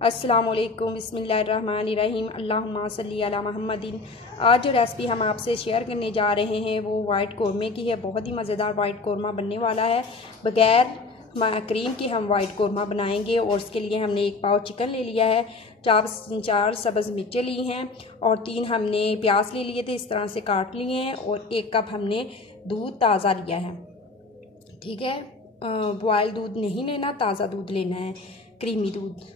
अस्सलामुअलैकुम बिस्मिल्लाहिर्रहमानिर्रहीम अल्लाहुम्मा सल्ली अला मुहम्मदिन। आज जो रेसिपी हम आपसे शेयर करने जा रहे हैं वो वाइट कौरमे की है। बहुत ही मज़ेदार वाइट कौरमा बनने वाला है। बग़ैर क्रीम के हम वाइट कौरमा बनाएंगे और उसके लिए हमने 1 पाव चिकन ले लिया है, 4 सब्ज़ मिर्चें ली हैं और 3 हमने प्याज ले लिए थे, इस तरह से काट लिए हैं और 1 कप हमने दूध ताज़ा लिया है। ठीक है, बॉयल दूध नहीं लेना, ताज़ा दूध लेना है, क्रीमी दूध।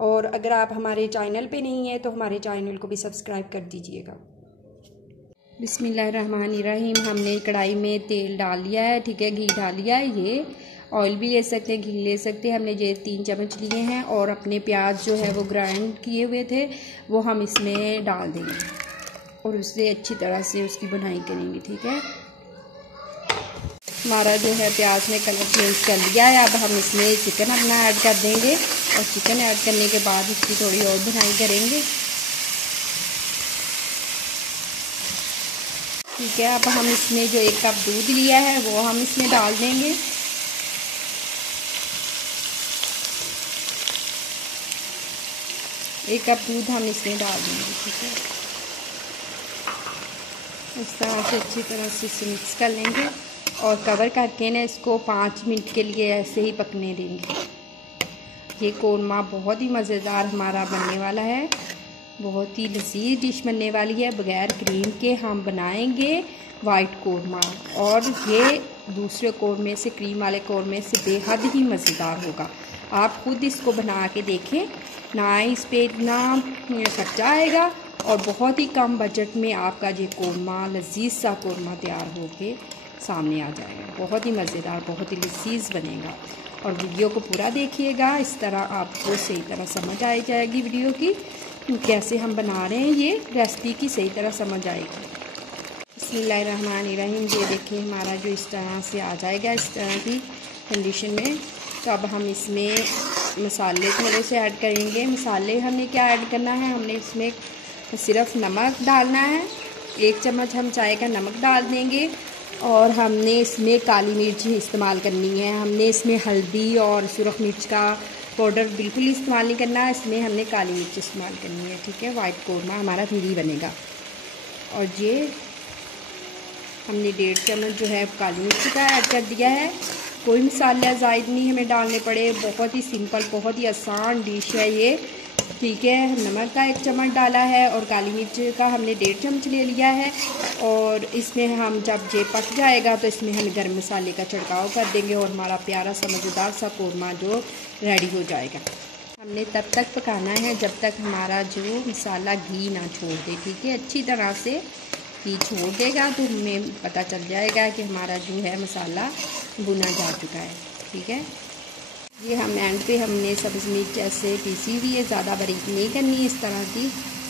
और अगर आप हमारे चैनल पे नहीं हैं तो हमारे चैनल को भी सब्सक्राइब कर दीजिएगा। बिस्मिल्लाहिर्रहमानिर्रहीम। हमने कढ़ाई में तेल डाल लिया है, ठीक है, घी डाल लिया है। ये ऑयल भी ले सकते हैं, घी ले सकते हैं। हमने ये 3 चम्मच लिए हैं और अपने प्याज जो है वो ग्राइंड किए हुए थे वो हम इसमें डाल देंगे और उससे अच्छी तरह से उसकी बुनाई करेंगे। ठीक है, हमारा जो है प्याज ने कलर चेंज कर लिया है। अब हम इसमें चिकन अपना ऐड कर देंगे और चिकन ऐड करने के बाद इसकी थोड़ी और बुनाई करेंगे। ठीक है, अब हम इसमें जो 1 कप दूध लिया है वो हम इसमें डाल देंगे। एक कप दूध हम इसमें डाल देंगे। ठीक है, इस तरह से अच्छी तरह से इसे मिक्स कर लेंगे और कवर करके ना इसको 5 मिनट के लिए ऐसे ही पकने देंगे। ये कौरमा बहुत ही मज़ेदार हमारा बनने वाला है, बहुत ही लजीज डिश बनने वाली है। बग़ैर क्रीम के हम बनाएंगे वाइट कौरमा और ये दूसरे कौरमे से, क्रीम वाले कौरमे से बेहद ही मज़ेदार होगा। आप खुद इसको बना के देखें, ना इस पे इतना खर्चा आएगा और बहुत ही कम बजट में आपका ये कौरमा, लजीज सा कौरमा तैयार होके सामने आ जाएगा। बहुत ही मज़ेदार, बहुत ही लजीज बनेगा और वीडियो को पूरा देखिएगा, इस तरह आपको सही तरह समझ आ जाएगी वीडियो की कैसे हम बना रहे हैं। ये रेसिपी की सही तरह समझ आएगी। बिस्मिल्लाहिर्रहमानिर्रहीम। ये देखिए हमारा जो इस तरह से आ जाएगा, इस तरह की कंडीशन में। तो अब हम इसमें मसाले थोड़े से ऐड करेंगे। मसाले हमने क्या ऐड करना है, हमने इसमें सिर्फ नमक डालना है, 1 चम्मच हम चाय का नमक डाल देंगे और हमने इसमें काली मिर्च इस्तेमाल करनी है। हमने इसमें हल्दी और सुरख मिर्च का पाउडर बिल्कुल इस्तेमाल नहीं करना है, इसमें हमने काली मिर्च इस्तेमाल करनी है। ठीक है, वाइट कौरमा हमारा भिंडी बनेगा। और ये हमने 1.5 चम्मच जो है काली मिर्च का ऐड कर दिया है। कोई मसाले ज़ायद नहीं हमें डालने पड़े, बहुत ही सिंपल, बहुत ही आसान डिश है ये। ठीक है, नमक का 1 चम्मच डाला है और काली मिर्च का हमने 1.5 चम्मच ले लिया है और इसमें हम जब ये पक जाएगा तो इसमें हम गर्म मसाले का छिड़काव कर देंगे और हमारा प्यारा सा मज़ेदार सा कौरमा जो रेडी हो जाएगा। हमने तब तक पकाना है जब तक हमारा जो मसाला घी ना छोड़ दे। ठीक है, अच्छी तरह से घी छोड़ देगा तो हमें पता चल जाएगा कि हमारा जो है मसाला भुना जा चुका है। ठीक है, ये हम एंड पे हमने सब्ज़ मिर्च ऐसे पीसी हुई है, ज़्यादा बारीक नहीं करनी, इस तरह की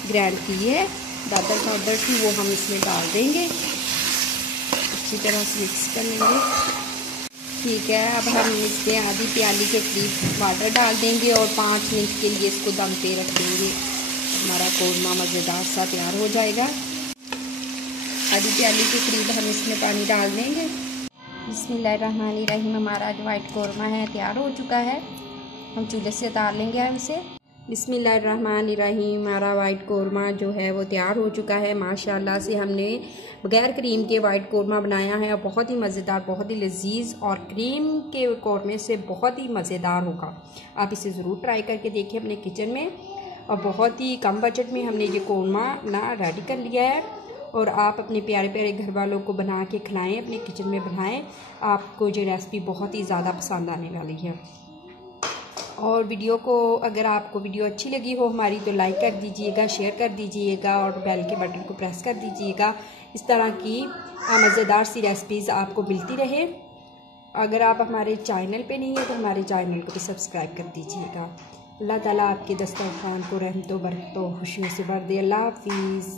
ग्राइंड की है दादर पाउडर की, वो हम इसमें डाल देंगे, अच्छी तरह से मिक्स कर लेंगे। ठीक है, अब हम इसमें आधी प्याली के करीब वाटर डाल देंगे और 5 मिनट के लिए इसको दम पे रख देंगे। हमारा कौरमा मज़ेदार सा तैयार हो जाएगा। आधी प्याली के करीब हम इसमें पानी डाल देंगे। बिस्मिल्लाहिर्रहमानिर्रहीम। हमारा जो वाइट कौरमा है तैयार हो चुका है, हम चूल्हे से उतार लेंगे हम इसे। बिस्मिल्लाहिर्रहमानिर्रहीम। हमारा वाइट कौरमा जो है वो तैयार हो चुका है। माशाल्लाह से हमने बग़ैर क्रीम के वाइट कौरमा बनाया है, बहुत ही मज़ेदार, बहुत ही लजीज और क्रीम के कौरमे से बहुत ही मज़ेदार होगा। आप इसे ज़रूर ट्राई करके देखिए अपने किचन में और बहुत ही कम बजट में हमने ये कौरमा ना रेडी कर लिया है और आप अपने प्यारे प्यारे घर वालों को बना के खिलाएं, अपने किचन में बनाएं। आपको ये रेसिपी बहुत ही ज़्यादा पसंद आने वाली है। और वीडियो को, अगर आपको वीडियो अच्छी लगी हो हमारी तो लाइक कर दीजिएगा, शेयर कर दीजिएगा और बेल के बटन को प्रेस कर दीजिएगा। इस तरह की मज़ेदार सी रेसिपीज़ आपको मिलती रहे। अगर आप हमारे चैनल पे नहीं है तो हमारे चैनल को भी सब्सक्राइब कर दीजिएगा। अल्लाह ताला आपके दस्तरखान को रहमतों बरकतों खुशियों से भर दे। अल्लाह हाफिज़।